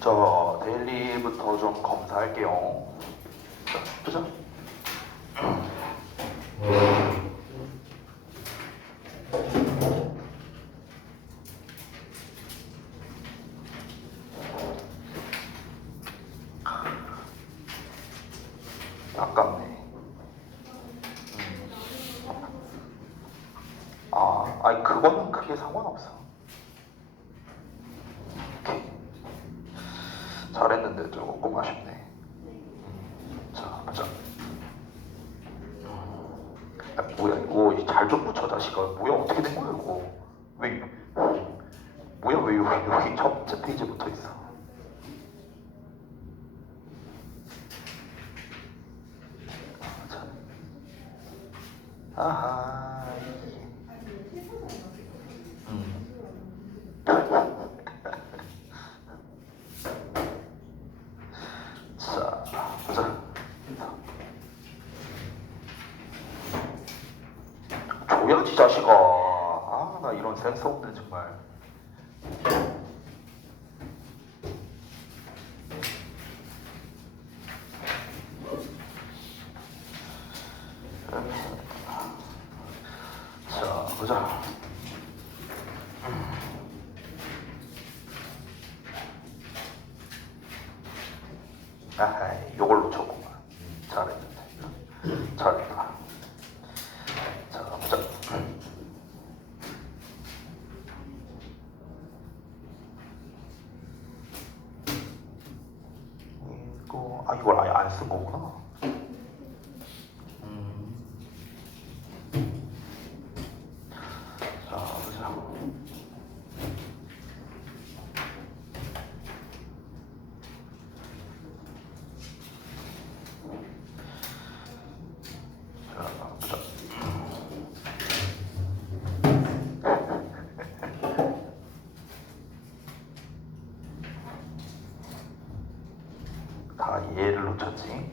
저 데일리부터 좀 검사할게요. 자, 보자. 아깝네. 아니 그거는 크게 상관없어. 오케이. 잘했는데 조금 아쉽네. 자, 보자. 뭐야 이거 잘 좀 붙여 다시가. 뭐야 어떻게 된 거야 이거? 왜 뭐야 왜 여기 첫 번째 페이지에 붙어 있어? 자. 아하. 자, 보자. 줘야지 자식아. 나 이런 센스 없네 정말. 자, 보자. 아하이, 요걸 놓쳤구만. 잘했는데. 잘했다. 자, 보자. 이걸 아예 안 쓴 거구나. 자, 보자. 다 얘를 놓쳤지.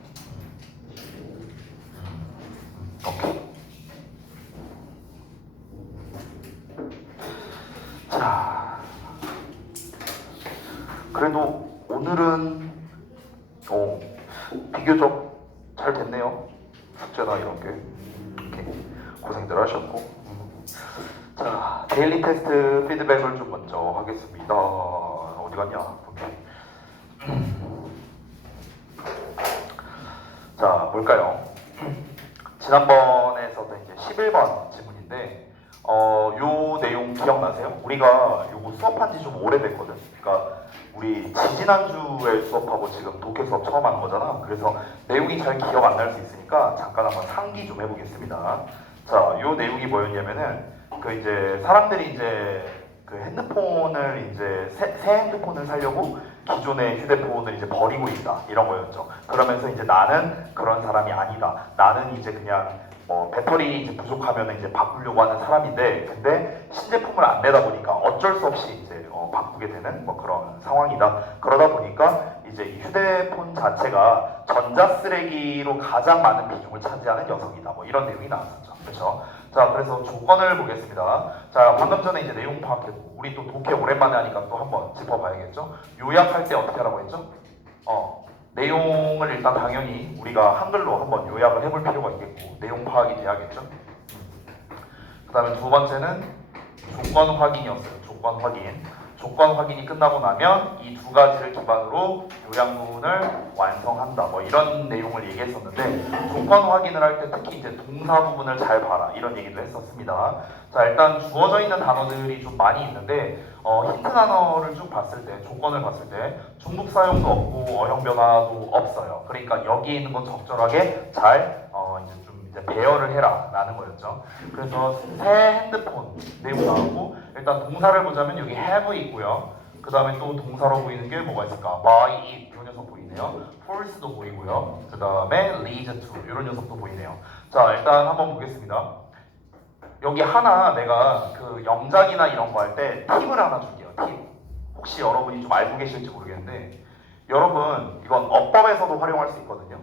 오케이. 자, 그래도 오늘은 비교적 잘 됐네요. 숙제나 이런 게. 오케이. 고생들 하셨고. 자, 데일리 테스트 피드백을 좀 먼저 하겠습니다. 어디 갔냐? 오케이. 자, 뭘까요? 지난번에 했었던 이제 11번 질문인데, 요 내용 기억나세요? 우리가 요거 수업한 지 좀 오래됐거든. 그러니까 우리 지지난주에 수업하고 지금 독해 수업 처음 하는 거잖아. 그래서 내용이 잘 기억 안 날 수 있으니까 잠깐 한번 상기 좀 해보겠습니다. 자, 요 내용이 뭐였냐면은 그 이제 사람들이 이제 그 핸드폰을 이제 새 핸드폰을 사려고 기존의 휴대폰을 이제 버리고 있다 이런 거였죠. 그러면서 이제 나는 그런 사람이 아니다. 나는 이제 그냥 배터리 이제 부족하면 이제 바꾸려고 하는 사람인데, 근데 신제품을 안 내다 보니까 어쩔 수 없이 이제 바꾸게 되는 뭐 그런 상황이다. 그러다 보니까 이제 이 휴대폰 자체가 전자쓰레기로 가장 많은 비중을 차지하는 녀석이다. 뭐 이런 내용이 나왔었죠. 그렇죠? 자, 그래서 조건을 보겠습니다. 자, 방금 전에 이제 내용 파악했고, 우리 또 독해 오랜만에 하니까 또 한번 짚어봐야겠죠? 요약할 때 어떻게 하라고 했죠? 내용을 일단 당연히 우리가 한글로 한번 요약을 해볼 필요가 있겠고, 내용 파악이 돼야겠죠? 그 다음에 두 번째는 조건 확인이었어요. 조건 확인. 조건 확인이 끝나고 나면 이 두 가지를 기반으로 요약문을 완성한다. 뭐 이런 내용을 얘기했었는데, 조건 확인을 할 때 특히 이제 동사 부분을 잘 봐라. 이런 얘기도 했었습니다. 자, 일단 주어져 있는 단어들이 좀 많이 있는데, 힌트 단어를 쭉 봤을 때, 조건을 봤을 때 중복 사용도 없고 어형 변화도 없어요. 그러니까 여기에 있는 건 적절하게 잘 이제 좀 이제 배열을 해라 라는 거였죠. 그래서 새 핸드폰 내용 나오고, 일단 동사를 보자면 여기 have 있고요. 그 다음에 또 동사로 보이는 게 뭐가 있을까? buy it 이 녀석 보이네요. force도 보이고요. 그 다음에 lead to 이런 녀석도 보이네요. 자, 일단 한번 보겠습니다. 여기 하나 내가 그 영작이나 이런 거 할 때 팁을 하나 줄게요. 팁. 혹시 여러분이 좀 알고 계실지 모르겠는데, 여러분 이건 어법에서도 활용할 수 있거든요.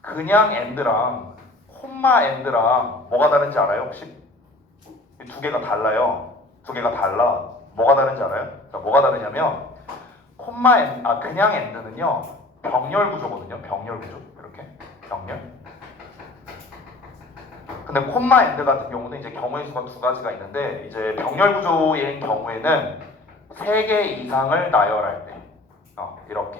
그냥 and랑 콤마 and랑 뭐가 다른지 알아요 혹시? 두 개가 달라요. 두 개가 달라. 뭐가 다른지 알아요? 그러니까 뭐가 다르냐면 그냥 AND는요 병렬 구조거든요. 병렬 구조 이렇게 병렬. 근데 콤마 AND 같은 경우는 이제 경우의 수가 두 가지가 있는데 이제 병렬 구조의 경우에는 3개 이상을 나열할 때 이렇게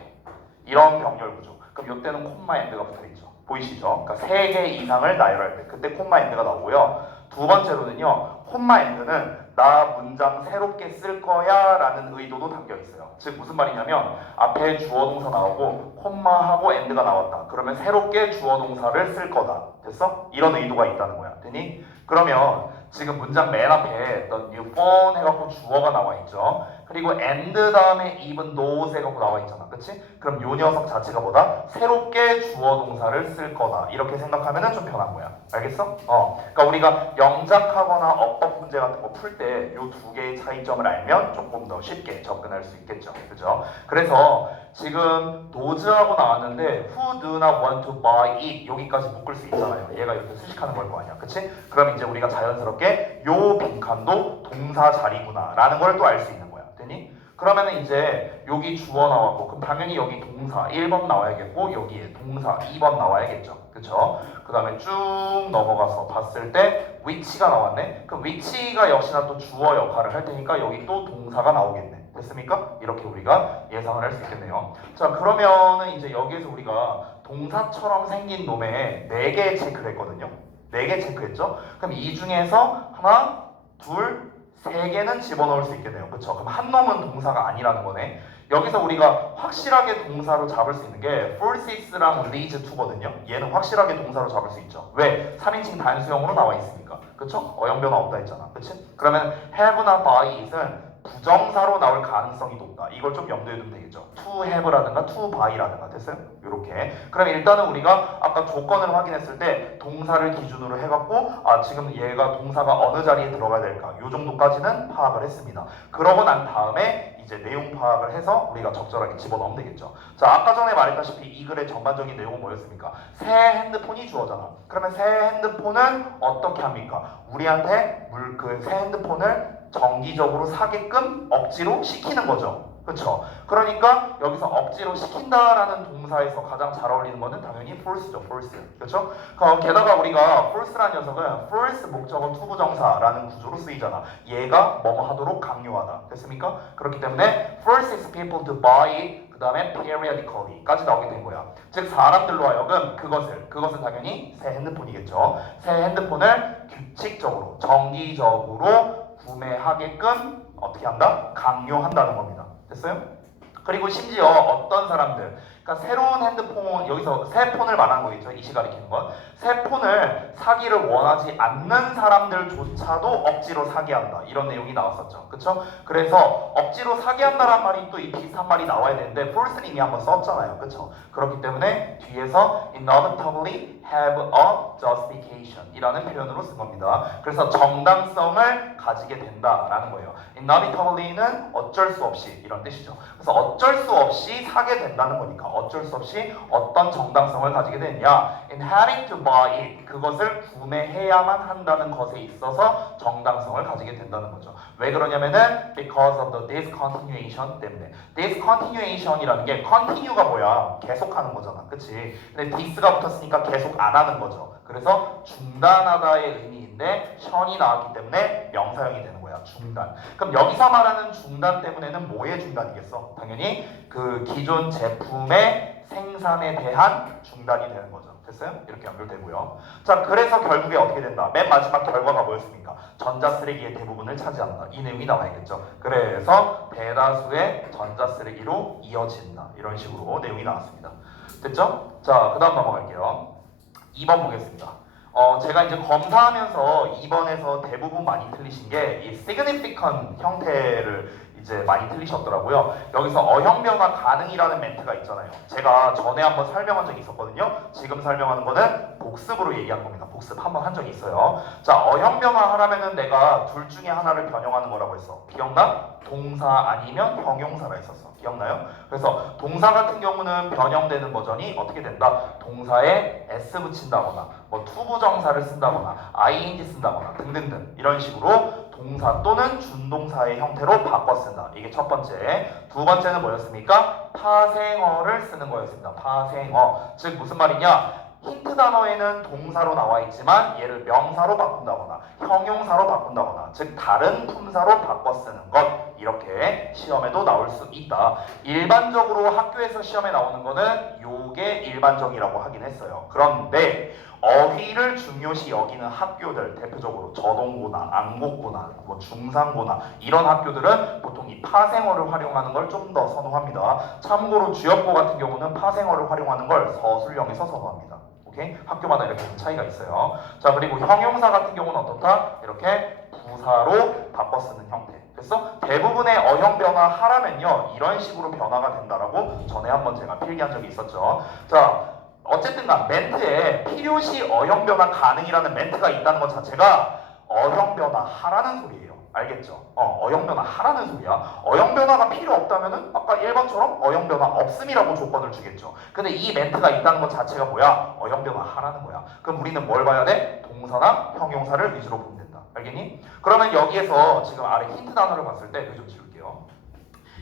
이런 병렬 구조. 그럼 이때는 콤마 AND가 붙어 있죠. 보이시죠? 그러니까 3개 이상을 나열할 때 그때 콤마 AND가 나오고요. 두 번째로는요. 콤마 AND는 나 문장 새롭게 쓸 거야 라는 의도도 담겨 있어요. 즉 무슨 말이냐면 앞에 주어 동사 나오고 콤마하고 AND가 나왔다. 그러면 새롭게 주어 동사를 쓸 거다. 됐어? 이런 의도가 있다는 거야. 되니? 그러면 지금 문장 맨 앞에 어떤 new phone 해갖고 주어가 나와 있죠. 그리고 and 다음에 even those 해갖고 나와 있잖아. 그치? 그럼 요 녀석 자체가 뭐다? 새롭게 주어 동사를 쓸 거다. 이렇게 생각하면 좀 편한 거야. 알겠어? 그러니까 우리가 영작하거나 어법 문제 같은 거 풀 때 요 두 개의 차이점을 알면 조금 더 쉽게 접근할 수 있겠죠. 그죠? 그래서 지금 does하고 나왔는데 who do not want to buy it 여기까지 묶을 수 있잖아요. 얘가 이렇게 수식하는 걸 거 아니야. 그치? 그럼 이제 우리가 자연스럽게 요 빈칸도 동사 자리구나 라는 걸 또 알 수 있는 거야. 되니? 그러면은 이제 여기 주어 나왔고 그럼 당연히 여기 동사 1번 나와야겠고 여기에 동사 2번 나와야겠죠. 그쵸? 그 다음에 쭉 넘어가서 봤을 때 which가 나왔네. 그럼 which가 역시나 또 주어 역할을 할 테니까 여기 또 동사가 나오겠네. 됐습니까? 이렇게 우리가 예상을 할 수 있겠네요. 자 그러면은 이제 여기에서 우리가 동사처럼 생긴 놈에 4개 체크를 했거든요. 4개 체크했죠? 그럼 이 중에서 하나, 둘, 3개는 집어넣을 수 있겠네요. 그쵸? 그럼 한 놈은 동사가 아니라는 거네. 여기서 우리가 확실하게 동사로 잡을 수 있는 게 forces랑 leads to거든요. 얘는 확실하게 동사로 잡을 수 있죠. 왜? 3인칭 단수형으로 나와 있으니까. 그쵸? 어형 변화 없다 했잖아. 그치? 그러면 have나 by it은 부정사로 나올 가능성이 높다. 이걸 좀 염두에 두면 되겠죠. to have라든가 to buy라든가 됐어요? 이렇게. 그럼 일단은 우리가 아까 조건을 확인했을 때 동사를 기준으로 해갖고 지금 얘가 동사가 어느 자리에 들어가야 될까 요 정도까지는 파악을 했습니다. 그러고 난 다음에 이제 내용 파악을 해서 우리가 적절하게 집어넣으면 되겠죠. 자 아까 전에 말했다시피 이 글의 전반적인 내용은 뭐였습니까? 새 핸드폰이 주어잖아. 그러면 새 핸드폰은 어떻게 합니까? 우리한테 그 새 핸드폰을 정기적으로 사게끔 억지로 시키는 거죠. 그렇죠? 그러니까 여기서 억지로 시킨다라는 동사에서 가장 잘 어울리는 거는 당연히 force죠. force. 그렇죠? 게다가 우리가 force라는 녀석은 first 목적어 투부정사라는 구조로 쓰이잖아. 얘가 뭐뭐 하도록 강요하다. 됐습니까? 그렇기 때문에 forces people to buy it 그 다음에 periodically까지 나오게 된 거야. 즉 사람들로 하여금 그것은 당연히 새 핸드폰이겠죠. 새 핸드폰을 규칙적으로 정기적으로 구매하게끔 어떻게 한다? 강요한다는 겁니다. 됐어요? 그리고 심지어 어떤 사람들 그러니까 새로운 핸드폰 여기서 새 폰을 말하는 거겠죠. 이 시 가리키는 건 새 폰을 사기를 원하지 않는 사람들조차도 억지로 사게 한다. 이런 내용이 나왔었죠. 그쵸? 그래서 억지로 사게 한다란 말이 또 이 비슷한 말이 나와야 되는데 force는 이미 한번 썼잖아요. 그쵸? 그렇기 때문에 뒤에서 inevitably have a justification 이라는 표현으로 쓴 겁니다. 그래서 정당성을 가지게 된다라는 거예요. inevitably는 어쩔 수 없이 이런 뜻이죠. 그래서 어쩔 수 없이 사게 된다는 거니까 어쩔 수 없이 어떤 정당성을 가지게 되느냐 in having to buy it 그것을 구매해야만 한다는 것에 있어서 정당성을 가지게 된다는 거죠. 왜 그러냐면은 because of the discontinuation 때문에 discontinuation이라는 게 continue가 뭐야? 계속하는 거잖아. 그치? 근데 this가 붙었으니까 계속 안 하는 거죠. 그래서 중단하다의 의미인데 션이 나왔기 때문에 명사형이 되는 거야. 중단. 그럼 여기서 말하는 중단 때문에는 뭐의 중단이겠어? 당연히 그 기존 제품의 생산에 대한 중단이 되는 거죠. 됐어요? 이렇게 연결되고요. 자, 그래서 결국에 어떻게 된다? 맨 마지막 결과가 뭐였습니까? 전자쓰레기의 대부분을 차지한다. 이 내용이 나와있겠죠. 그래서 대다수의 전자쓰레기로 이어진다. 이런 식으로 내용이 나왔습니다. 됐죠? 자, 그 다음 넘어갈게요. 2번 보겠습니다. 제가 이제 검사하면서 2번에서 대부분 많이 틀리신 게 이 significant 형태를 이제 많이 틀리셨더라고요. 여기서 어형 변화 가능이라는 멘트가 있잖아요. 제가 전에 한번 설명한 적이 있었거든요. 지금 설명하는 거는 복습으로 얘기한 겁니다. 복습 한번 한 적이 있어요. 자, 어형 변화 하라면은 내가 둘 중에 하나를 변형하는 거라고 했어. 기억나? 동사 아니면 형용사라 했었어. 기억나요? 그래서 동사 같은 경우는 변형되는 버전이 어떻게 된다? 동사에 s 붙인다거나 뭐 투부정사를 쓴다거나 ing 쓴다거나 등등등 이런 식으로 동사 또는 준동사의 형태로 바꿔 쓴다. 이게 첫 번째. 두 번째는 뭐였습니까? 파생어를 쓰는 거였습니다. 파생어. 즉 무슨 말이냐? 힌트 단어에는 동사로 나와 있지만 얘를 명사로 바꾼다거나 형용사로 바꾼다거나 즉 다른 품사로 바꿔 쓰는 것. 이렇게 시험에도 나올 수 있다. 일반적으로 학교에서 시험에 나오는 거는 요게 일반적이라고 하긴 했어요. 그런데 어휘를 중요시 여기는 학교들, 대표적으로 저동고나 안곡고나 뭐 중상고나 이런 학교들은 보통 이 파생어를 활용하는 걸 좀 더 선호합니다. 참고로 주역고 같은 경우는 파생어를 활용하는 걸 서술형에서 선호합니다. 오케이? 학교마다 이렇게 차이가 있어요. 자, 그리고 형용사 같은 경우는 어떻다? 이렇게 부사로 바꿔 쓰는 형태. 그래서 대부분의 어형 변화 하라면요 이런 식으로 변화가 된다라고 전에 한번 제가 필기한 적이 있었죠. 자, 어쨌든간 멘트에 필요시 어형 변화 가능이라는 멘트가 있다는 것 자체가 어형 변화 하라는 소리예요. 알겠죠? 어형 변화 하라는 소리야. 어형 변화가 필요 없다면은 아까 1번처럼 어형 변화 없음이라고 조건을 주겠죠. 근데 이 멘트가 있다는 것 자체가 뭐야? 어형 변화 하라는 거야. 그럼 우리는 뭘 봐야 돼? 동사나 형용사를 위주로 보면 된다. 알겠니? 그러면 여기에서 지금 아래 힌트 단어를 봤을 때 좀 지울게요.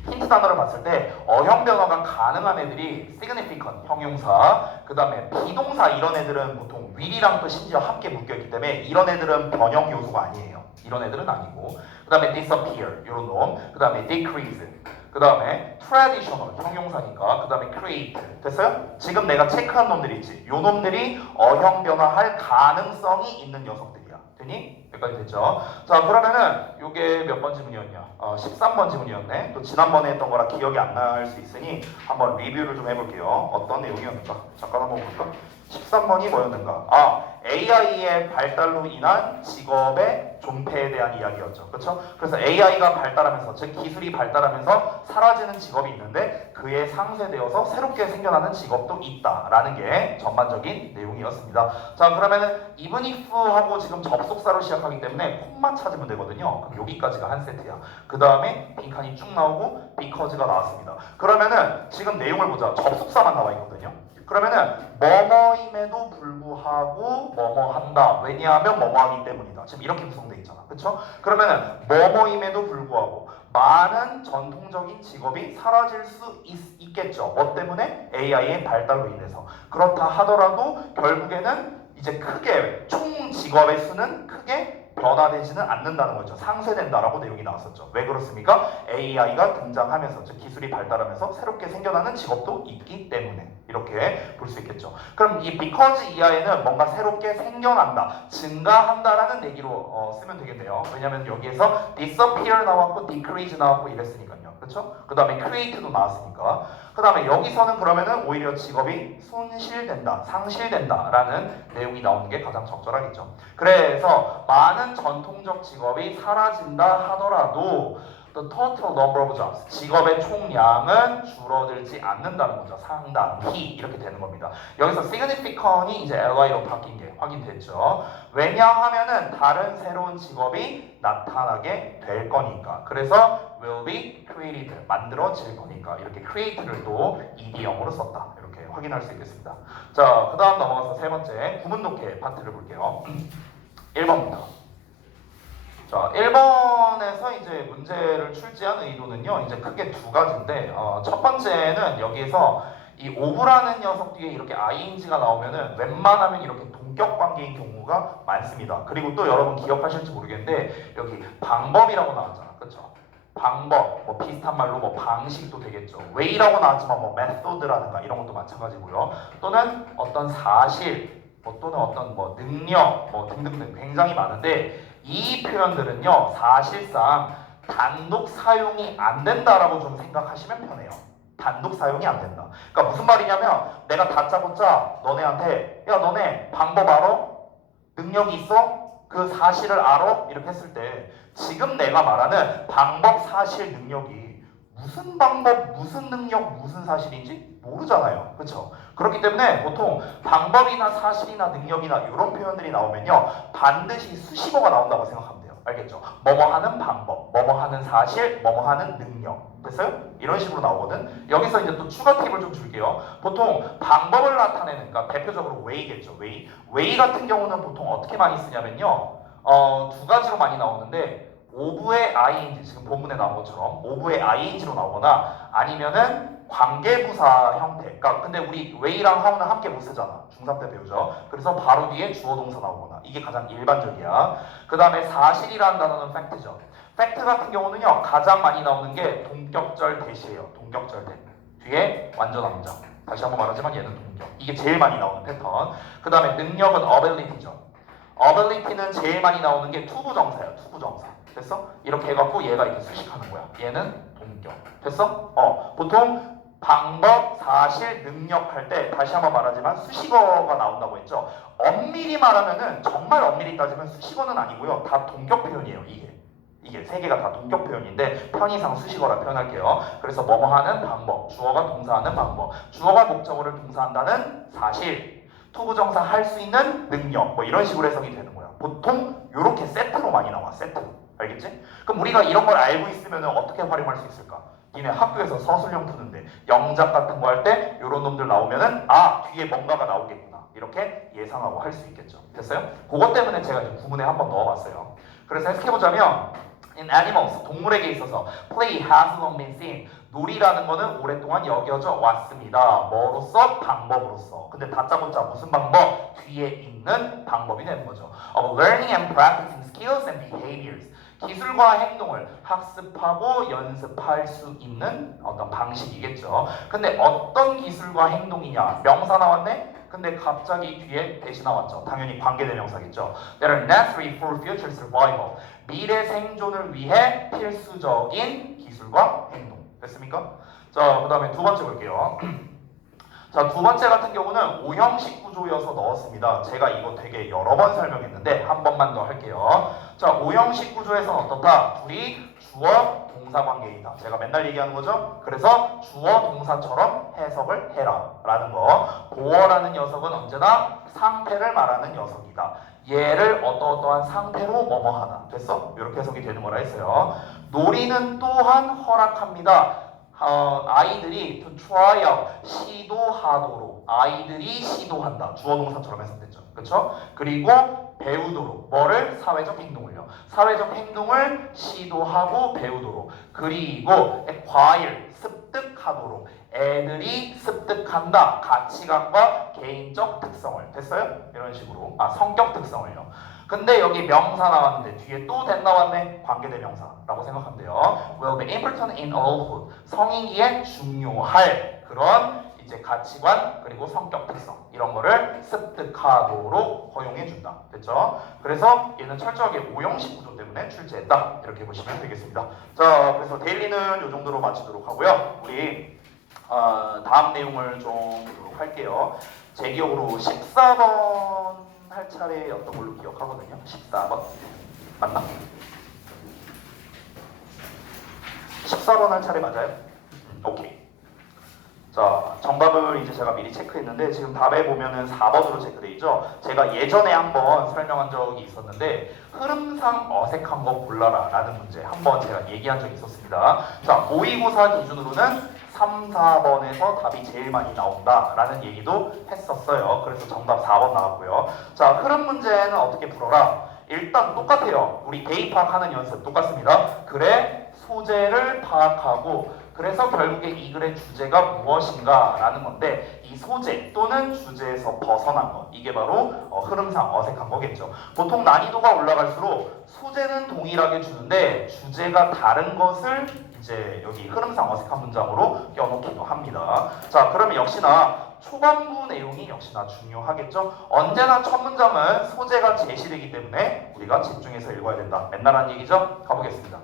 힌트 단어를 봤을 때 어형 변화가 가능한 애들이 significant 형용사, 그 다음에 비동사 이런 애들은 보통 will이랑 또 심지어 함께 묶여있기 때문에 이런 애들은 변형 요소가 아니에요. 이런 애들은 아니고, 그 다음에 disappear 이런 놈, 그 다음에 decrease, 그 다음에 traditional 형용사니까, 그 다음에 create. 됐어요? 지금 내가 체크한 놈들 있지? 요 놈들이 어형 변화할 가능성이 있는 녀석들이야. 되니? 여기까지 됐죠? 자, 그러면은 요게 몇 번 지문이었냐? 13번 지문이었네. 또 지난번에 했던 거라 기억이 안 날 수 있으니 한번 리뷰를 좀 해볼게요. 어떤 내용이었는가? 잠깐 한번 볼까? 13번이 뭐였는가? AI의 발달로 인한 직업의 존폐에 대한 이야기였죠. 그렇죠? 그래서 AI가 발달하면서, 즉 기술이 발달하면서 사라지는 직업이 있는데 그에 상쇄되어서 새롭게 생겨나는 직업도 있다라는 게 전반적인 내용이었습니다. 자, 그러면은 even if 하고 지금 접속사로 시작하기 때문에 콤만 찾으면 되거든요. 그럼 여기까지가 한 세트야. 그 다음에 빈칸이 쭉 나오고 because가 나왔습니다. 그러면은 지금 내용을 보자. 접속사만 나와 있거든요. 그러면은 뭐뭐임에도 불구하고 뭐뭐한다. 왜냐하면 뭐뭐하기 때문이다. 지금 이렇게 구성되어 있잖아. 그렇죠? 그러면은 뭐뭐임에도 불구하고 많은 전통적인 직업이 사라질 수 있겠죠. 뭐 때문에? AI의 발달로 인해서. 그렇다 하더라도 결국에는 이제 크게 총 직업의 수는 크게 변화되지는 않는다는 거죠. 상쇄된다라고 내용이 나왔었죠. 왜 그렇습니까? AI가 등장하면서, 즉 기술이 발달하면서 새롭게 생겨나는 직업도 있기 때문에 이렇게 볼 수 있겠죠. 그럼 이 because 이하에는 뭔가 새롭게 생겨난다, 증가한다라는 얘기로 쓰면 되겠네요. 왜냐하면 여기에서 disappear 나왔고 decrease 나왔고 이랬으니까요. 그렇죠? 그 다음에 create도 나왔으니까. 그 다음에 여기서는 그러면은 오히려 직업이 손실된다, 상실된다라는 내용이 나오는 게 가장 적절하겠죠. 그래서 많은 전통적 직업이 사라진다 하더라도 the total number of jobs, 직업의 총량은 줄어들지 않는다는 거죠. 상당히 이렇게 되는 겁니다. 여기서 significant이 이제 ly로 바뀐 게 확인됐죠. 왜냐하면은 다른 새로운 직업이 나타나게 될 거니까. 그래서 will be created, 만들어질 거니까 이렇게 create를 또 ed형으로 썼다. 이렇게 확인할 수 있겠습니다. 자, 그 다음 넘어가서 세 번째 구문독해 파트를 볼게요. 1번부터. 자, 1번에서 이제 문제를 출제한 의도는요, 이제 크게 두 가지인데, 첫 번째는 여기에서 이 오브라는 녀석 뒤에 이렇게 ing가 나오면은 웬만하면 이렇게 동격 관계인 경우가 많습니다. 그리고 또 여러분 기억하실지 모르겠는데, 여기 방법이라고 나왔잖아. 그쵸? 방법, 뭐 비슷한 말로 뭐 방식도 되겠죠. way라고 나왔지만 뭐 method라든가 이런 것도 마찬가지고요. 또는 어떤 사실, 뭐 또는 어떤 뭐 능력, 뭐 등등등 굉장히 많은데, 이 표현들은요 사실상 단독 사용이 안 된다라고 좀 생각하시면 편해요. 단독 사용이 안 된다. 그러니까 무슨 말이냐면 내가 다짜고짜 너네한테 야 너네 방법 알아? 능력이 있어? 그 사실을 알아? 이렇게 했을 때 지금 내가 말하는 방법, 사실, 능력이 무슨 방법, 무슨 능력, 무슨 사실인지 모르잖아요. 그렇죠? 그렇기 때문에 보통 방법이나 사실이나 능력이나 이런 표현들이 나오면요 반드시 수식어가 나온다고 생각하면 돼요. 알겠죠? 뭐뭐 하는 방법, 뭐뭐 하는 사실, 뭐뭐 하는 능력. 됐어요? 이런 식으로 나오거든. 여기서 이제 또 추가 팁을 좀 줄게요. 보통 방법을 나타내는, 그러니까 대표적으로 way겠죠. way 같은 경우는 보통 어떻게 많이 쓰냐면요 두 가지로 많이 나오는데 오브의 ing, 지금 본문에 나온 것처럼 오브의 ing로 나오거나 아니면은 관계부사 형태. 그러니까 근데 우리 way랑 how는 함께 못 쓰잖아. 중3 때 배우죠. 그래서 바로 뒤에 주어 동사 나오거나 이게 가장 일반적이야. 그 다음에 사실이라는 단어는 팩트죠. 팩트 같은 경우는요 가장 많이 나오는 게 동격절 대시예요. 동격절 대. 뒤에 완전한 문장. 다시 한번 말하지만 얘는 동격. 이게 제일 많이 나오는 패턴. 그 다음에 능력은 ability죠. ability는 제일 많이 나오는 게 투부정사예요. 투부정사. 됐어? 이렇게 해갖고 얘가 이렇게 수식하는 거야. 얘는 동격. 됐어? 보통 방법, 사실, 능력 할 때 다시 한번 말하지만 수식어가 나온다고 했죠. 엄밀히 말하면은 정말 엄밀히 따지면 수식어는 아니고요. 다 동격 표현이에요. 이게 세 개가 다 동격 표현인데 편의상 수식어라 표현할게요. 그래서 뭐뭐 하는 방법, 주어가 동사하는 방법, 주어가 목적어를 동사한다는 사실, 투부정사 할 수 있는 능력 뭐 이런 식으로 해석이 되는 거야. 보통 이렇게 세트로 많이 나와. 세트. 알겠지? 그럼 우리가 이런 걸 알고 있으면 어떻게 활용할 수 있을까? 니네 학교에서 서술형 푸는데 영작 같은 거 할 때 이런 놈들 나오면은 아 뒤에 뭔가가 나오겠구나 이렇게 예상하고 할 수 있겠죠. 됐어요? 그것 때문에 제가 지금 구문에 한번 넣어봤어요. 그래서 해석해보자면 in animals, 동물에게 있어서 play has long been seen. 놀이라는 거는 오랫동안 여겨져 왔습니다. 뭐로서? 방법으로서. 근데 다짜고짜 무슨 방법? 뒤에 있는 방법이 되는 거죠. Of learning and practicing skills and behaviors. 기술과 행동을 학습하고 연습할 수 있는 어떤 방식이겠죠. 근데 어떤 기술과 행동이냐? 명사 나왔네? 근데 갑자기 뒤에 대시 나왔죠. 당연히 관계대명사겠죠. That are necessary for future survival. 미래 생존을 위해 필수적인 기술과 행동. 됐습니까? 자, 그 다음에 두 번째 볼게요. 자, 두 번째 같은 경우는 오형식 구조여서 넣었습니다. 제가 이거 되게 여러 번 설명했는데 한 번만 더 할게요. 자, 오형식 구조에서는 어떻다? 둘이 주어 동사 관계이다. 제가 맨날 얘기하는 거죠. 그래서 주어 동사처럼 해석을 해라 라는 거. 보어라는 녀석은 언제나 상태를 말하는 녀석이다. 얘를 어떠어떠한 상태로 뭐뭐하다. 됐어? 이렇게 해석이 되는 거라 했어요. 놀이는 또한 허락합니다. 아이들이 to try out, 시도하도록. 아이들이 시도한다. 주어 동사처럼 해석됐죠. 그렇죠? 그리고 배우도록. 뭐를? 사회적 행동을요. 사회적 행동을 시도하고 배우도록. 그리고 acquire, 습득하도록. 애들이 습득한다. 가치관과 개인적 특성을. 됐어요? 이런 식으로. 성격 특성을요. 근데 여기 명사 나왔는데 뒤에 또 that 나왔네. 관계대명사라고 생각하면 돼요. Will be important in adulthood. 성인기에 중요할 그런 이제 가치관 그리고 성격 특성 이런 거를 습득하도록 허용해준다. 됐죠? 그래서 얘는 철저하게 오형식 구조 때문에 출제했다. 이렇게 보시면 되겠습니다. 자, 그래서 데일리는 이 정도로 마치도록 하고요. 우리 다음 내용을 좀 보도록 할게요. 제 기억으로 14번 할 차례였던 걸로 기억하거든요. 14번 맞나? 14번 할 차례 맞아요? 오케이. 자, 정답을 이제 제가 미리 체크했는데 지금 답에 보면은 4번으로 체크돼 있죠. 제가 예전에 한번 설명한 적이 있었는데 흐름상 어색한 거 골라라 라는 문제 한번 제가 얘기한 적이 있었습니다. 자, 모의고사 기준으로는 3, 4번에서 답이 제일 많이 나온다 라는 얘기도 했었어요. 그래서 정답 4번 나왔고요. 자, 흐름 문제는 어떻게 풀어라? 일단 똑같아요. 우리 대입 파악하는 연습 똑같습니다. 글의 소재를 파악하고 그래서 결국에 이 글의 주제가 무엇인가 라는 건데 이 소재 또는 주제에서 벗어난 것 이게 바로 흐름상 어색한 거겠죠. 보통 난이도가 올라갈수록 소재는 동일하게 주는데 주제가 다른 것을 이제 여기 흐름상 어색한 문장으로 껴놓기도 합니다. 자, 그러면 역시나 초반부 내용이 역시나 중요하겠죠. 언제나 첫 문장은 소재가 제시되기 때문에 우리가 집중해서 읽어야 된다. 맨날 한 얘기죠. 가보겠습니다.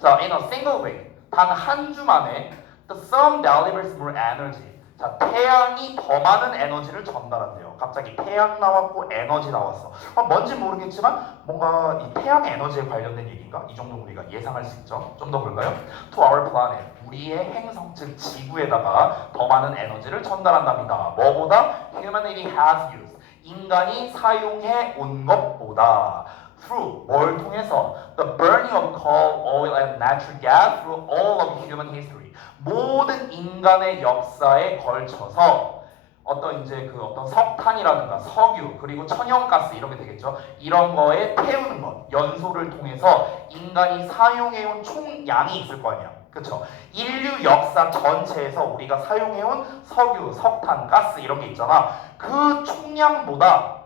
자, in a single way 단 한 주 만에 the sun delivers more energy. 자, 태양이 더 많은 에너지를 전달한대요. 갑자기 태양 나왔고 에너지 나왔어. 뭔지 모르겠지만 뭔가 이 태양 에너지에 관련된 얘기인가? 이 정도 우리가 예상할 수 있죠. 좀 더 볼까요? To our planet. 우리의 행성 즉 지구에다가 더 많은 에너지를 전달한답니다. 뭐보다? Humanity has used. 인간이 사용해 온 것보다 through 뭘 통해서 the burning of coal, oil, and natural gas through all of human history 모든 인간의 역사에 걸쳐서 어떤 이제 그 어떤 석탄이라든가 석유 그리고 천연가스 이런 게 되겠죠. 이런 거에 태우는 것, 연소를 통해서 인간이 사용해온 총량이 있을 거 아니야. 그렇죠? 인류 역사 전체에서 우리가 사용해온 석유, 석탄, 가스 이런 게 있잖아. 그 총량보다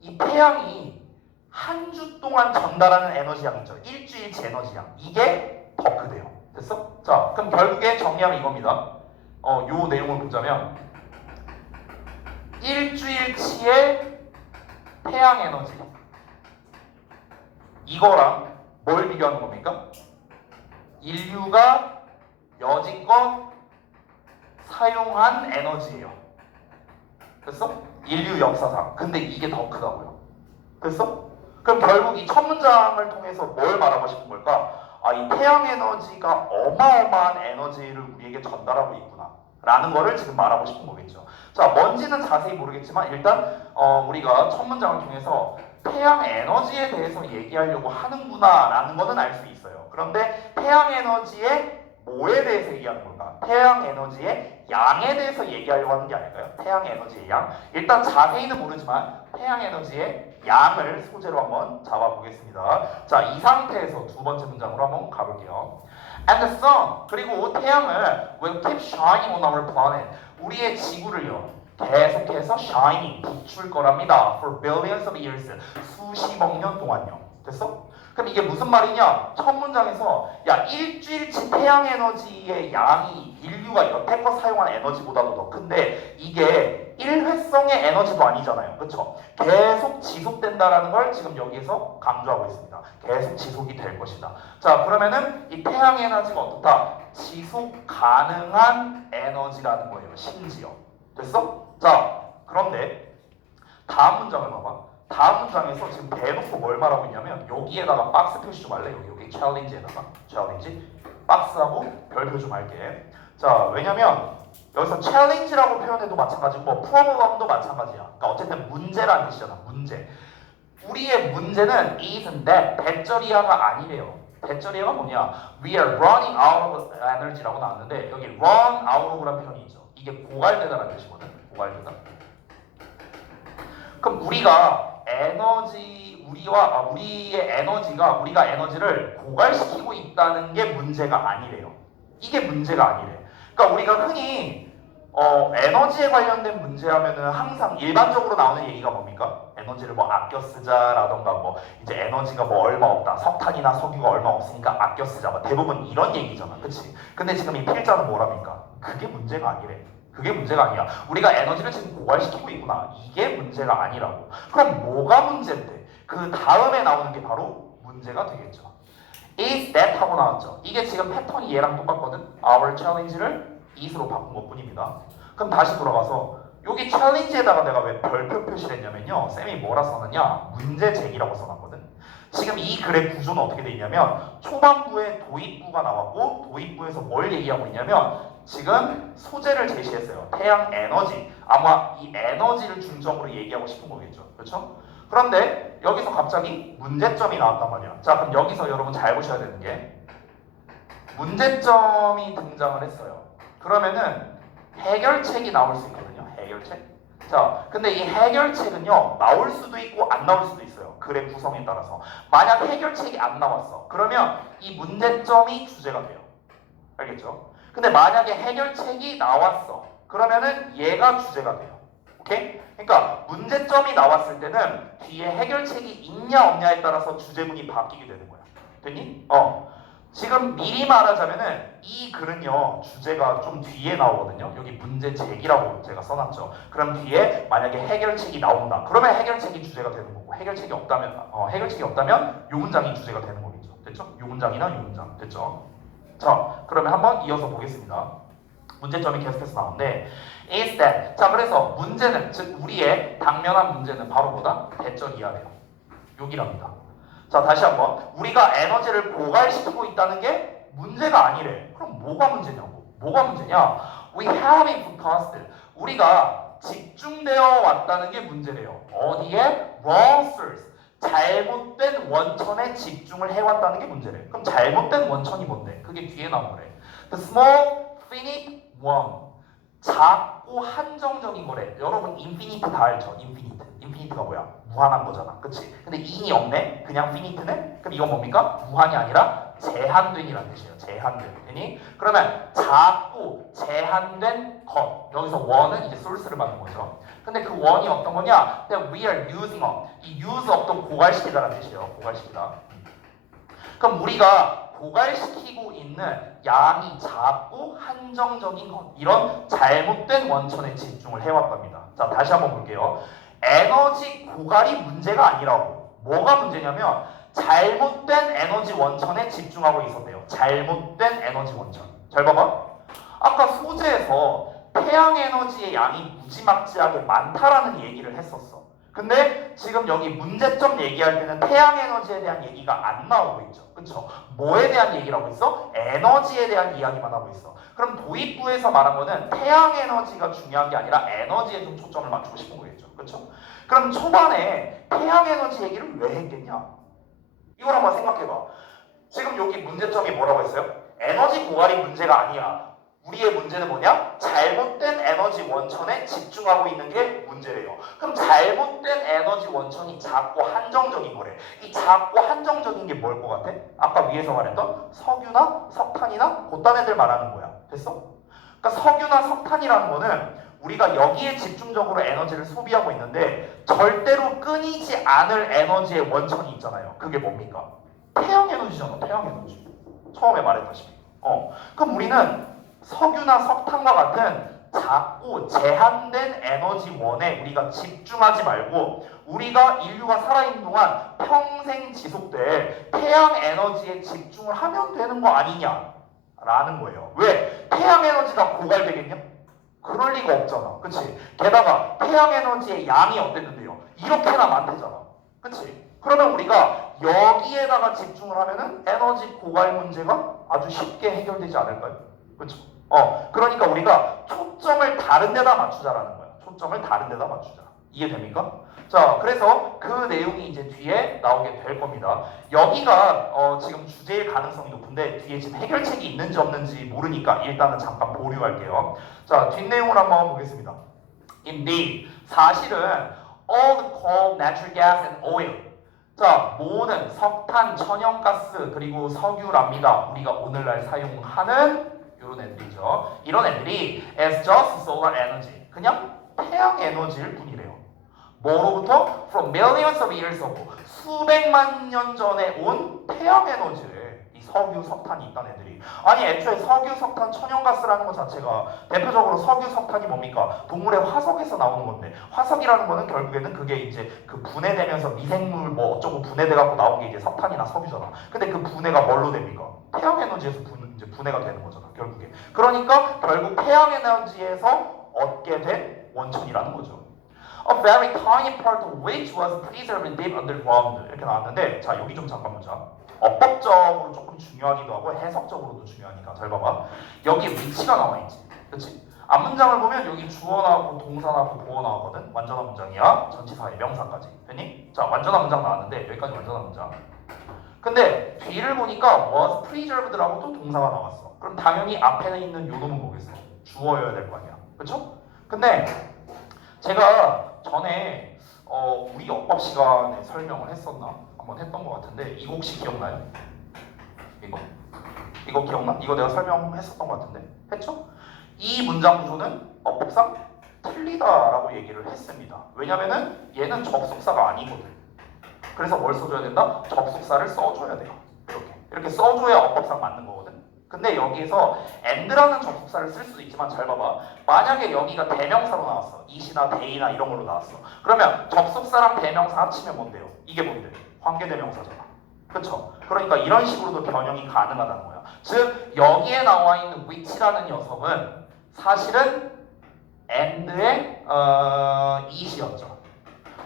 이 태양이 한 주 동안 전달하는 에너지량 있죠. 일주일치 에너지량. 이게 더 크대요. 됐어? 자, 그럼 결국에 정리하면 이겁니다. 요 내용을 보자면 일주일치의 태양 에너지 이거랑 뭘 비교하는 겁니까? 인류가 여지껏 사용한 에너지예요. 됐어? 인류 역사상. 근데 이게 더 크다고요. 됐어? 그럼 결국 이 첫 문장을 통해서 뭘 말하고 싶은 걸까? 이 태양 에너지가 어마어마한 에너지를 우리에게 전달하고 있구나 라는 거를 지금 말하고 싶은 거겠죠. 자, 뭔지는 자세히 모르겠지만 일단 우리가 첫 문장을 통해서 태양 에너지에 대해서 얘기하려고 하는구나 라는 거는 알 수 있어요. 그런데 태양 에너지의 뭐에 대해서 얘기하는 걸까? 태양 에너지의 양에 대해서 얘기하려고 하는 게 아닐까요? 태양 에너지의 양. 일단 자세히는 모르지만 태양 에너지의 양을 소재로 한번 잡아보겠습니다. 자, 이 상태에서 두 번째 문장으로 한번 가볼게요. And the sun, 그리고 태양을 will keep shining on our planet. 우리의 지구를요, 계속해서 shining, 비출 거랍니다. For billions of years, 수십억 년 동안요. 됐어? 그럼 이게 무슨 말이냐? 첫 문장에서 야, 일주일치 태양 에너지의 양이 인류가 여태껏 사용한 에너지보다도 더 큰데 이게 일회성의 에너지도 아니잖아요. 그렇죠? 계속 지속된다라는 걸 지금 여기에서 강조하고 있습니다. 계속 지속이 될 것이다. 자, 그러면은 이 태양 에너지가 어떻다? 지속 가능한 에너지라는 거예요. 심지어. 됐어? 자, 그런데 다음 문장을 봐봐. 다음 문장에서 지금 대놓고 뭘 말하고 있냐면 여기에다가 박스 표시 좀 할래? 여기 챌린지에다가 챌린지 박스하고 별표 좀 할게. 자, 왜냐면 여기서 챌린지라고 표현해도 마찬가지고 뭐 프로그램도 마찬가지야. 그러니까 어쨌든 문제라는 뜻이잖아. 문제. 우리의 문제는 isn't that 대절이야가 아니래요. 대절이야가 뭐냐? We are running out of energy라고 나왔는데 여기 run out of라는 표현이 있죠. 이게 고갈되다라는 뜻이거든. 고갈되다. 그럼 우리가 우리가 에너지를 고갈시키고 있다는 게 문제가 아니래요. 이게 문제가 아니래. 그러니까 우리가 흔히 에너지에 관련된 문제라면은 항상 일반적으로 나오는 얘기가 뭡니까? 에너지를 뭐 아껴 쓰자라던가 뭐 이제 에너지가 뭐 얼마 없다. 석탄이나 석유가 얼마 없으니까 아껴 쓰자. 뭐 대부분 이런 얘기잖아. 그치? 근데 지금 이 필자는 뭐랍니까? 그게 문제가 아니래. 그게 문제가 아니야. 우리가 에너지를 지금 고갈시키고 있구나. 이게 문제가 아니라고. 그럼 뭐가 문제인데? 그 다음에 나오는 게 바로 문제가 되겠죠. is that 하고 나왔죠. 이게 지금 패턴이 얘랑 똑같거든. our challenge를 is로 바꾼 것 뿐입니다. 그럼 다시 돌아가서 여기 challenge에다가 내가 왜 별표 표시를 했냐면요. 쌤이 뭐라 써놨냐? 문제 제기라고 써놨거든. 지금 이 글의 구조는 어떻게 돼 있냐면 초반부에 도입부가 나왔고 도입부에서 뭘 얘기하고 있냐면 지금 소재를 제시했어요. 태양 에너지. 아마 이 에너지를 중점으로 얘기하고 싶은 거겠죠. 그렇죠? 그런데 여기서 갑자기 문제점이 나왔단 말이야. 자, 그럼 여기서 여러분 잘 보셔야 되는 게 문제점이 등장을 했어요. 그러면은 해결책이 나올 수 있거든요. 해결책. 자, 근데 이 해결책은요, 나올 수도 있고 안 나올 수도 있어요. 글의 구성에 따라서. 만약 해결책이 안 나왔어. 그러면 이 문제점이 주제가 돼요. 알겠죠? 근데 만약에 해결책이 나왔어. 그러면은 얘가 주제가 돼요. 오케이? 그러니까 문제점이 나왔을 때는 뒤에 해결책이 있냐 없냐에 따라서 주제문이 바뀌게 되는 거야. 됐니? 지금 미리 말하자면은 이 글은요 주제가 좀 뒤에 나오거든요. 여기 문제 제기라고 제가 써놨죠. 그럼 뒤에 만약에 해결책이 나온다. 그러면 해결책이 주제가 되는 거고 해결책이 없다면 요 문장이 주제가 되는 거겠죠. 됐죠? 요 문장이나 요 문장 됐죠? 자, 그러면 한번 이어서 보겠습니다. 문제점이 계속해서 나오는데 is that 자, 그래서 문제는 즉 우리의 당면한 문제는 바로 뭐다? 대절 이하래요. 여기랍니다. 자, 다시 한번 우리가 에너지를 고갈시키고 있다는 게 문제가 아니래. 그럼 뭐가 문제냐고? 뭐가 문제냐? We have been focused. 우리가 집중되어 왔다는 게 문제래요. 어디에? Wrong source. 잘못된 원천에 집중을 해왔다는 게 문제래. 그럼 잘못된 원천이 뭔데? 그게 뒤에 나온 거래. The small finite one. 작고 한정적인 거래. 여러분 인피니트 다 알죠? 인피니트가 뭐야? 무한한 거잖아. 그치? 근데 in이 없네? 그냥 피니트네? 그럼 이건 뭡니까? 무한이 아니라 제한된이라는 뜻이에요. 제한된. 되니? 그러면 작고 제한된 것. 여기서 원은 이제 소스를 받는 거죠. 근데 그 원이 어떤 거냐? we are using on. 이 use 어떤 고갈시키다라는 뜻이에요. 고갈시키다. 그럼 우리가 고갈시키고 있는 양이 작고 한정적인 것, 이런 잘못된 원천에 집중을 해왔답니다. 자, 다시 한번 볼게요. 에너지 고갈이 문제가 아니라고. 뭐가 문제냐면 잘못된 에너지 원천에 집중하고 있었대요. 잘못된 에너지 원천. 잘 봐봐. 아까 소재에서 태양 에너지의 양이 무지막지하게 많다라는 얘기를 했었어. 근데 지금 여기 문제점 얘기할 때는 태양 에너지에 대한 얘기가 안 나오고 있죠. 그쵸? 뭐에 대한 얘기를 하고 있어? 에너지에 대한 이야기만 하고 있어. 그럼 도입부에서 말한 거는 태양 에너지가 중요한 게 아니라 에너지에 좀 초점을 맞추고 싶은 거겠죠. 그쵸? 그럼 초반에 태양 에너지 얘기를 왜 했겠냐? 이걸 한번 생각해봐. 지금 여기 문제점이 뭐라고 했어요? 에너지 고갈이 문제가 아니야. 우리의 문제는 뭐냐? 잘못된 에너지 원천에 집중하고 있는 게 문제래요. 그럼 잘못된 에너지 원천이 작고 한정적인 거래. 이 작고 한정적인 게 뭘 것 같아? 아까 위에서 말했던 석유나 석탄이나 그딴 애들 말하는 거야. 됐어? 그러니까 석유나 석탄이라는 거는 우리가 여기에 집중적으로 에너지를 소비하고 있는데 절대로 끊이지 않을 에너지의 원천이 있잖아요. 그게 뭡니까? 태양 에너지잖아. 태양 에너지. 처음에 말했다시피. 그럼 우리는 석유나 석탄과 같은 작고 제한된 에너지원에 우리가 집중하지 말고 우리가 인류가 살아있는 동안 평생 지속될 태양 에너지에 집중을 하면 되는 거 아니냐라는 거예요. 왜? 태양 에너지가 고갈되겠냐? 그럴 리가 없잖아. 그치? 게다가 태양 에너지의 양이 어땠는데요? 이렇게나 많대잖아. 그치? 그러면 우리가 여기에다가 집중을 하면은 에너지 고갈 문제가 아주 쉽게 해결되지 않을까요? 그쵸? 그러니까 우리가 초점을 다른 데다 맞추자라는 거야. 초점을 다른 데다 맞추자. 이해됩니까? 자, 그래서 그 내용이 이제 뒤에 나오게 될 겁니다. 여기가 지금 주제일 가능성이 높은데 뒤에 지금 해결책이 있는지 없는지 모르니까 일단은 잠깐 보류할게요. 자, 뒷내용을 한번 보겠습니다. Indeed, 사실은 all the coal, natural gas, and oil. 자, 모든 석탄, 천연가스, 그리고 석유랍니다. 우리가 오늘날 사용하는 이런 애들이죠. 이런 애들이 as just solar energy, 그냥 태양 에너지일 뿐이래요. 뭐로부터? From millions of years ago, 수백만 년 전에 온 태양 에너지래. 이 석유, 석탄이 있다는 애들이. 아니 애초에 석유, 석탄, 천연가스라는 것 자체가 대표적으로 석유, 석탄이 뭡니까? 동물의 화석에서 나오는 건데 화석이라는 거는 결국에는 그게 이제 그 분해되면서 미생물 뭐 어쩌고 분해돼갖고 나온 게 이제 석탄이나 석유잖아. 근데 그 분해가 뭘로 됩니까? 태양 에너지에서 이제 분해가 되는 거잖아. 결국에. 그러니까 결국 태양 에너지에서 얻게 된 원천이라는 거죠. A very tiny part of which was preserved deep underground. 이렇게 나왔는데 자 여기 좀 잠깐 보자. 어법적으로 조금 중요하기도 하고 해석적으로도 중요하니까 잘 봐봐. 여기 위치가 나와 있지. 그치? 앞문장을 보면 여기 주어 나오고 동사 나오고 보어 나오거든. 완전한 문장이야. 전치사에 명사까지. 됐니? 자 완전한 문장 나왔는데 여기까지 완전한 문장. 근데 뒤를 보니까 was preserved라고 또 동사가 나왔어. 그럼 당연히 앞에 있는 요놈은 뭐겠어? 주어여야 될 거 아니야. 그쵸? 근데 제가 전에 우리 어법 시간에 설명을 했었나? 한번 했던 것 같은데 이거 혹시 기억나요? 이거 기억나? 이거 내가 설명했었던 것 같은데 했죠? 이 문장 구조는 어법상 틀리다라고 얘기를 했습니다. 왜냐면은 얘는 접속사가 아니거든. 그래서 뭘 써줘야 된다? 접속사를 써줘야 돼요. 이렇게 써줘야 어법상 맞는 거거든. 근데 여기에서 and라는 접속사를 쓸 수도 있지만 잘 봐봐. 만약에 여기가 대명사로 나왔어. it이나 they나 이런 걸로 나왔어. 그러면 접속사랑 대명사 합치면 뭔데요? 이게 뭔데? 관계대명사잖아. 그쵸? 그러니까 이런 식으로도 변형이 가능하다는 거야. 즉 여기에 나와 있는 which라는 녀석은 사실은 and의 it이었죠.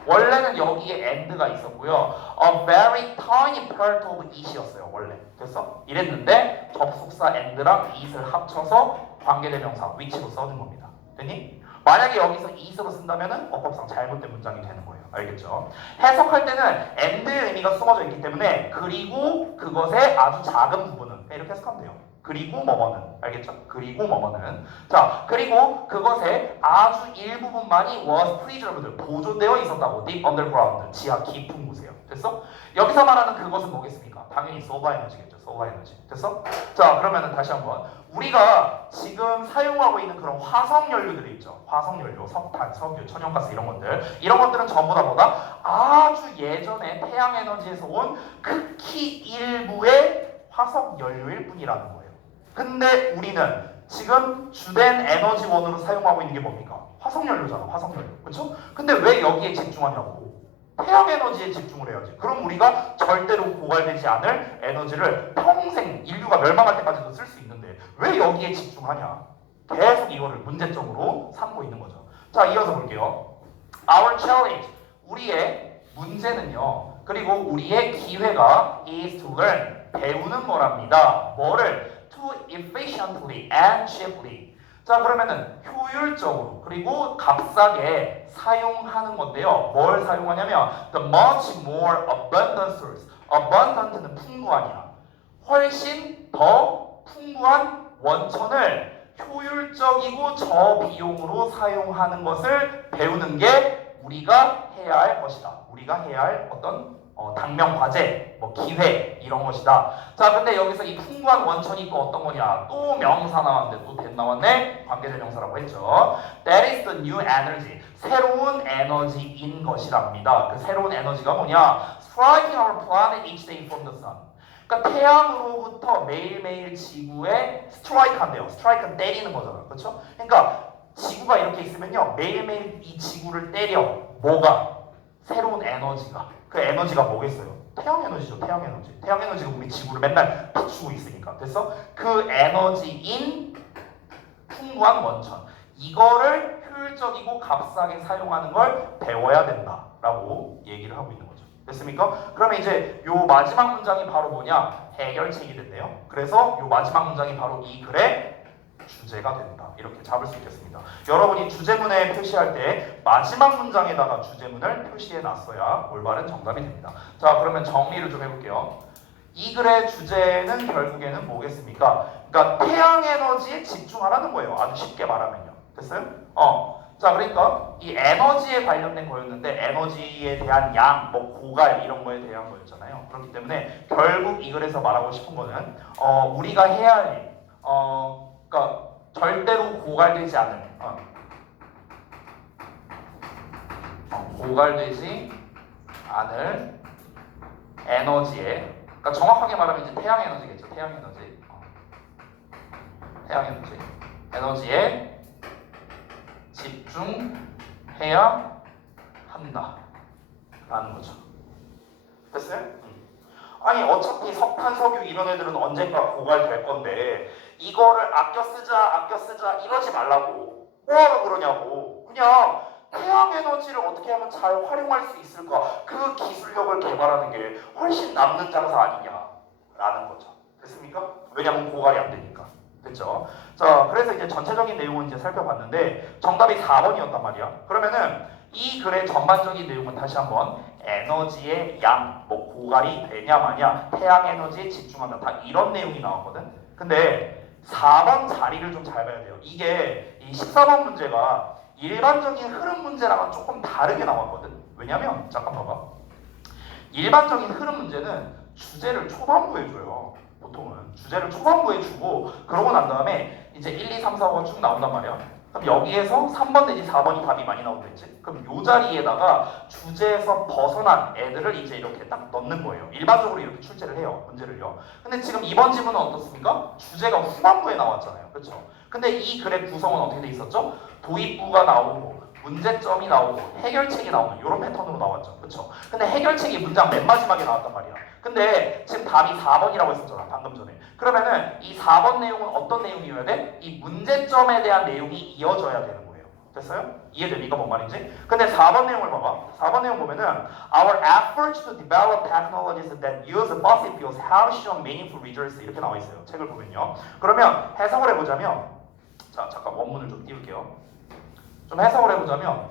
원래는 여기에 and가 있었고요. A very tiny part of it이었어요. 원래. 됐어? 이랬는데 접속사 and랑 it을 합쳐서 관계대명사 which로 써준 겁니다. 됐니? 만약에 여기서 it으로 쓴다면 어법상 잘못된 문장이 되는 거예요. 알겠죠? 해석할 때는 and의 의미가 숨어져 있기 때문에 그리고 그것의 아주 작은 부분은 이렇게 해석하면 돼요. 그리고 뭐뭐는 알겠죠? 그리고 뭐뭐는 자 그리고 그것의 아주 일부분만이 was preserved 보존되어 있었다고 deep underground 지하 깊은 곳에요. 됐어? 여기서 말하는 그것은 뭐겠습니까? 당연히 소바 에너지겠죠. 소바 에너지. 됐어? 자 그러면은 다시 한번 우리가 지금 사용하고 있는 그런 화석 연료들이 있죠. 화석 연료, 석탄, 석유, 천연가스 이런 것들 이런 것들은 전부 다 뭐다? 아주 예전에 태양 에너지에서 온 극히 일부의 화석 연료일 뿐이라는 거예요. 근데 우리는 지금 주된 에너지원으로 사용하고 있는 게 뭡니까? 화석연료잖아, 화석연료. 그렇죠? 근데 왜 여기에 집중하냐고. 태양 에너지에 집중을 해야지. 그럼 우리가 절대로 고갈되지 않을 에너지를 평생 인류가 멸망할 때까지도 쓸 수 있는데 왜 여기에 집중하냐? 계속 이거를 문제점으로 삼고 있는 거죠. 자, 이어서 볼게요. Our challenge, 우리의 문제는요. 그리고 우리의 기회가 is to learn, 배우는 거랍니다. 뭐를? To efficiently and cheaply. 자 그러면은 효율적으로 그리고 값싸게 사용하는 건데요. 뭘 사용하냐면 the much more abundant source. abundant는 풍부한이야. 훨씬 더 풍부한 원천을 효율적이고 저비용으로 사용하는 것을 배우는 게 우리가 해야 할 것이다. 우리가 해야 할 어떤 당면 과제, 뭐 기회 이런 것이다. 자, 근데 여기서 이 풍부한 원천이 또 어떤 거냐? 또 명사 나왔는데 또 that 나왔네. 관계대명사라고 했죠. That is the new energy. 새로운 에너지인 것이랍니다. 그 새로운 에너지가 뭐냐? Striking our planet each day from the sun. 그러니까 태양으로부터 매일매일 지구에 스트라이크 한대요. 스트라이크는 때리는 거잖아. 그렇죠? 그러니까 지구가 이렇게 있으면요. 매일매일 이 지구를 때려. 뭐가? 새로운 에너지가. 그 에너지가 뭐겠어요? 태양 에너지죠. 태양 에너지. 태양 에너지가 우리 지구를 맨날 비추고 있으니까. 됐어? 그 에너지인 풍부한 원천. 이거를 효율적이고 값싸게 사용하는 걸 배워야 된다라고 얘기를 하고 있는 거죠. 됐습니까? 그러면 이제 요 마지막 문장이 바로 뭐냐? 해결책이 된대요. 그래서 요 마지막 문장이 바로 이 글의 주제가 된다. 이렇게 잡을 수 있겠습니다. 여러분이 주제문에 표시할 때 마지막 문장에다가 주제문을 표시해 놨어야 올바른 정답이 됩니다. 자, 그러면 정리를 좀 해볼게요. 이 글의 주제는 결국에는 뭐겠습니까? 그러니까 태양 에너지에 집중하라는 거예요. 아주 쉽게 말하면요. 됐어요? 자, 그러니까 이 에너지에 관련된 거였는데 에너지에 대한 양, 뭐 고갈 이런 거에 대한 거였잖아요. 그렇기 때문에 결국 이 글에서 말하고 싶은 거는 우리가 해야 할 그러니까 절대로 고갈되지 않을 고갈되지 않을 에너지에 그러니까 정확하게 말하면 이제 태양 에너지겠죠. 태양 에너지. 태양 에너지. 에너지에 집중해야 한다. 라는 거죠. 됐어요? 아니 어차피 석탄, 석유 이런 애들은 언젠가 고갈될 건데 이거를 아껴 쓰자 이러지 말라고. 뭐하러 그러냐고. 그냥 태양 에너지를 어떻게 하면 잘 활용할 수 있을까? 그 기술력을 개발하는 게 훨씬 남는 장사 아니냐라는 거죠. 됐습니까? 왜냐면 고갈이 안 되니까. 됐죠? 자, 그래서 이제 전체적인 내용은 이제 살펴봤는데 정답이 4번이었단 말이야. 그러면은 이 글의 전반적인 내용은 다시 한번 에너지의 양, 뭐 고갈이 되냐 마냐, 태양 에너지에 집중한다. 다 이런 내용이 나왔거든. 근데 4번 자리를 좀 잘 봐야 돼요. 이게 이 14번 문제가 일반적인 흐름 문제랑은 조금 다르게 나왔거든. 왜냐면 잠깐 봐봐. 일반적인 흐름 문제는 주제를 초반부에 줘요. 보통은 주제를 초반부에 주고 그러고 난 다음에 이제 1, 2, 3, 4가 쭉 나온단 말이야. 그럼 여기에서 3번 내지 4번이 답이 많이 나오겠지? 그럼 요 자리에다가 주제에서 벗어난 애들을 이제 이렇게 딱 넣는 거예요. 일반적으로 이렇게 출제를 해요. 문제를요. 근데 지금 이번 지문은 어떻습니까? 주제가 후반부에 나왔잖아요. 그렇죠? 근데 이 글의 구성은 어떻게 돼 있었죠? 도입부가 나오고 문제점이 나오고 해결책이 나오는 이런 패턴으로 나왔죠. 그렇죠? 근데 해결책이 문장 맨 마지막에 나왔단 말이야. 근데 지금 답이 4번이라고 했었잖아. 방금 전에. 그러면은 이 4번 내용은 어떤 내용이어야 돼? 이 문제점에 대한 내용이 이어져야 되는 거예요. 됐어요? 이해됩니까? 뭔 말인지? 근데 4번 내용을 봐봐. 4번 내용 보면은 Our efforts to develop technologies that use fossil fuels have shown meaningful results 이렇게 나와 있어요. 책을 보면요. 그러면 해석을 해보자면 자, 잠깐 원문을 좀 띄울게요. 좀 해석을 해보자면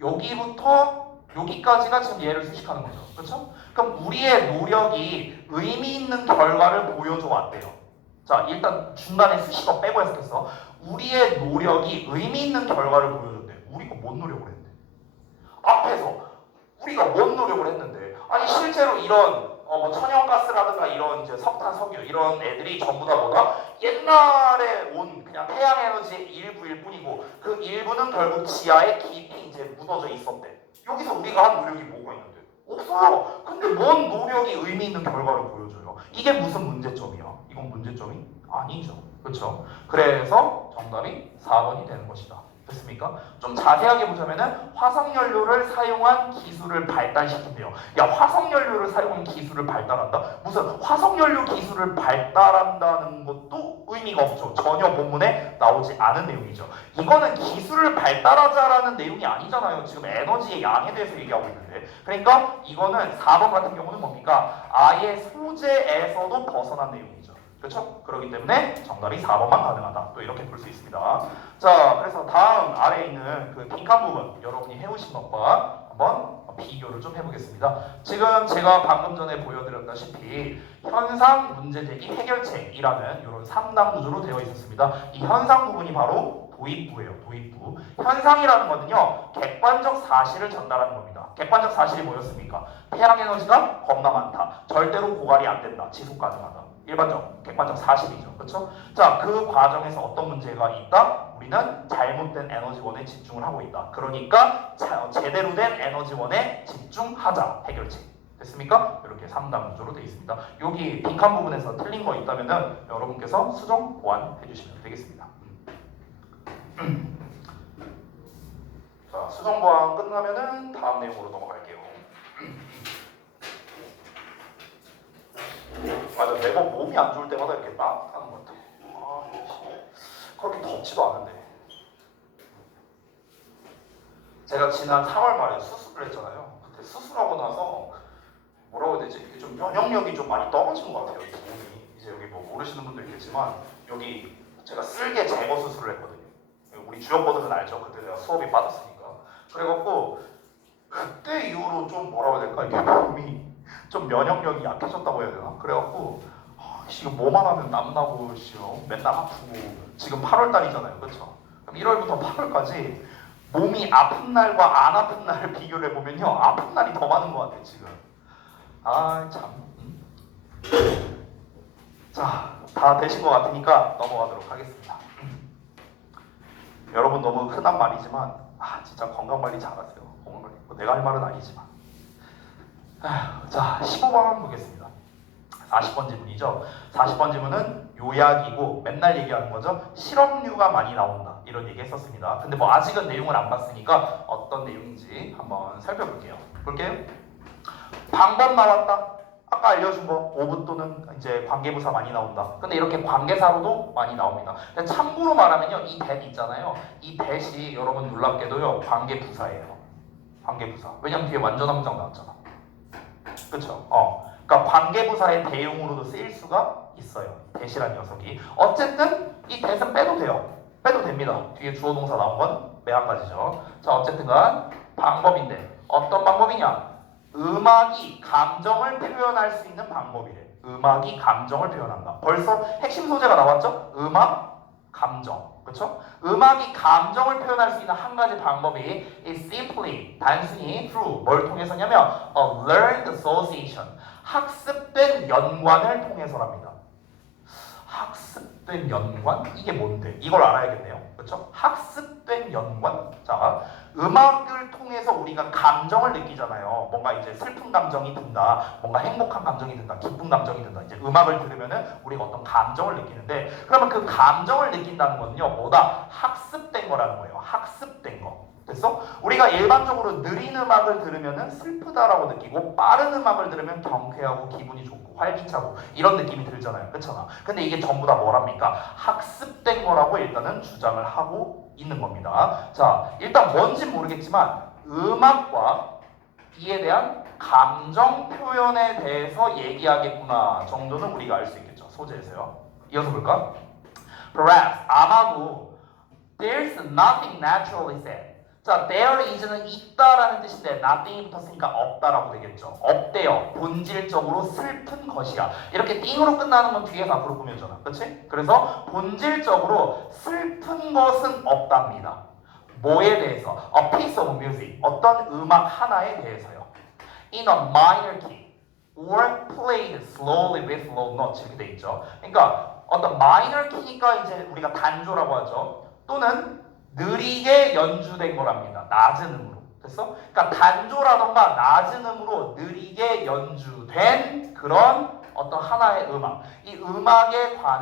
여기부터 여기까지가 지금 얘를 수식하는 거죠. 그렇죠? 그럼 우리의 노력이 의미 있는 결과를 보여줘 왔대요. 자, 일단 중간에 수식어 빼고 해석했어. 우리의 노력이 의미 있는 결과를 보여줬대. 우리가 뭔 노력을 했는데? 앞에서 우리가 뭔 노력을 했는데? 아니 실제로 이런 뭐 천연가스라든가 이런 이제 석탄, 석유 이런 애들이 전부 다 뭐다? 옛날에 온 그냥 태양 에너지의 일부일 뿐이고 그 일부는 결국 지하에 깊이 이제 묻어져 있었대. 여기서 우리가 한 노력이 뭐가 있는데? 없어요. 근데 뭔 노력이 의미 있는 결과를 보여줘요? 이게 무슨 문제점이야? 이건 문제점이 아니죠. 그렇죠? 그래서 정답이 4번이 되는 것이다. 됐습니까? 좀 자세하게 보자면은 화석연료를 사용한 기술을 발달시킨대요. 야, 화석연료를 사용한 기술을 발달한다? 무슨 화석연료 기술을 발달한다는 것도 의미가 없죠. 전혀 본문에 나오지 않은 내용이죠. 이거는 기술을 발달하자라는 내용이 아니잖아요. 지금 에너지의 양에 대해서 얘기하고 있는데. 그러니까 이거는 4번 같은 경우는 뭡니까? 아예 소재에서도 벗어난 내용이죠. 그렇죠? 그렇기 때문에 정답이 4번만 가능하다. 또 이렇게 볼 수 있습니다. 자, 그래서 다음 아래에 있는 그 빈칸 부분 여러분이 해오신 것과 한번 비교를 좀 해보겠습니다. 지금 제가 방금 전에 보여드렸다시피 현상, 문제제기, 해결책이라는 이런 3단 구조로 되어 있었습니다. 이 현상 부분이 바로 도입부예요. 도입부. 현상이라는 거는요, 객관적 사실을 전달하는 겁니다. 객관적 사실이 뭐였습니까? 태양 에너지가 겁나 많다. 절대로 고갈이 안 된다. 지속 가능하다. 일반적, 객관적 사실이죠. 그렇죠? 자, 그 과정에서 어떤 문제가 있다? 우리는 잘못된 에너지원에 집중을 하고 있다. 그러니까 제대로 된 에너지원에 집중하자. 해결책. 됐습니까? 이렇게 3단 구조로 되어 있습니다. 여기 빈칸 부분에서 틀린 거 있다면은 여러분께서 수정 보완해 주시면 되겠습니다. 자, 수정 보완 끝나면은 다음 내용으로 넘어갈게요. 맞아, 매번 몸이 안 좋을 때마다 이렇게 따뜻하는 것 같아. 그렇게 덥지도 않은데. 제가 지난 3월 말에 수술을 했잖아요. 그때 수술하고 나서 뭐라고 해야 되지? 이게 좀 면역력이 좀 많이 떨어진 것 같아요. 몸이. 이제 여기 뭐 모르시는 분도 있겠지만 여기 제가 쓸개 제거 수술을 했거든요. 우리 주역버들은 알죠? 그때 내가 수업이 빠졌으니까. 그래갖고 그때 이후로 좀 뭐라고 해야 될까? 이게 몸이 좀 면역력이 약해졌다고 해야 되나? 그래갖고 이거 뭐만 하면 남나고 맨날 아프고 지금 8월달이잖아요. 그렇죠? 그럼 1월부터 8월까지 몸이 아픈 날과 안 아픈 날을 비교를 해보면요. 아픈 날이 더 많은 것 같아요. 지금. 아 참. 자, 다 되신 것 같으니까 넘어가도록 하겠습니다. 여러분 너무 흔한 말이지만 진짜 건강관리 잘하세요. 건강관리. 뭐 내가 할 말은 아니지만. 자, 15번 보겠습니다. 40번 지문이죠. 40번 지문은 요약이고 맨날 얘기하는 거죠. 실험류가 많이 나온다. 이런 얘기 했었습니다. 근데 뭐 아직은 내용을 안 봤으니까 어떤 내용인지 한번 살펴볼게요. 볼게요. 방법 나왔다. 아까 알려준 거 5분 또는 이제 관계부사 많이 나온다. 근데 이렇게 관계사로도 많이 나옵니다. 근데 참고로 말하면요. 이 that 있잖아요. 이 that이 여러분 놀랍게도요. 관계부사예요. 관계부사. 왜냐면 뒤에 완전한 문장 나왔잖아. 그쵸? 그러니까 관계부사의 대용으로도 쓰일 수가 있어요. that이란 녀석이. 어쨌든 이 that은 빼도 돼요. 빼도 됩니다. 뒤에 주어 동사 나온 건 매한가지죠. 자, 어쨌든간 방법인데 어떤 방법이냐? 음악이 감정을 표현할 수 있는 방법이래. 음악이 감정을 표현한다. 벌써 핵심 소재가 나왔죠? 음악, 감정. 그렇죠? 음악이 감정을 표현할 수 있는 한 가지 방법이 is simply, 단순히 through, 뭘 통해서냐면 a learned association, 학습된 연관을 통해서랍니다. 학습된 연관? 이게 뭔데? 이걸 알아야겠네요. 그렇죠? 학습된 연관? 자, 음악을 통해서 우리가 감정을 느끼잖아요. 뭔가 이제 슬픈 감정이 든다, 뭔가 행복한 감정이 든다, 기쁜 감정이 든다. 이제 음악을 들으면은 우리가 어떤 감정을 느끼는데, 그러면 그 감정을 느낀다는 건요, 뭐다? 학습된 거라는 거예요. 학습된 거. 됐어? 우리가 일반적으로 느린 음악을 들으면은 슬프다라고 느끼고, 빠른 음악을 들으면 경쾌하고 기분이 좋고 활기차고 이런 느낌이 들잖아요. 그렇잖아. 근데 이게 전부 다 뭐랍니까? 학습된 거라고 일단은 주장을 하고 있는 겁니다. 자, 일단 뭔진 모르겠지만 음악과 이에 대한 감정 표현에 대해서 얘기하겠구나 정도는 우리가 알 수 있겠죠. 소재에서요. 이어서 볼까? Perhaps, 아마도 There's nothing naturally said. 자, there is는 있다라는 뜻인데 nothing이 붙었으니까 없다라고 되겠죠. 없대요. 본질적으로 슬픈 것이야. 이렇게 띵으로 끝나는 건 뒤에서 앞으로 꾸며줘라. 그렇지? 그래서 본질적으로 슬픈 것은 없답니다. 뭐에 대해서? A piece of music. 어떤 음악 하나에 대해서요. In a minor key or played slowly with low notes 이렇게 돼 있죠. 그러니까 어떤 minor key가 이제 우리가 단조라고 하죠. 또는 느리게 연주된 거랍니다. 낮은 음으로. 됐어? 그러니까 단조라던가 낮은 음으로 느리게 연주된 그런 어떤 하나의 음악. 이 음악에 관해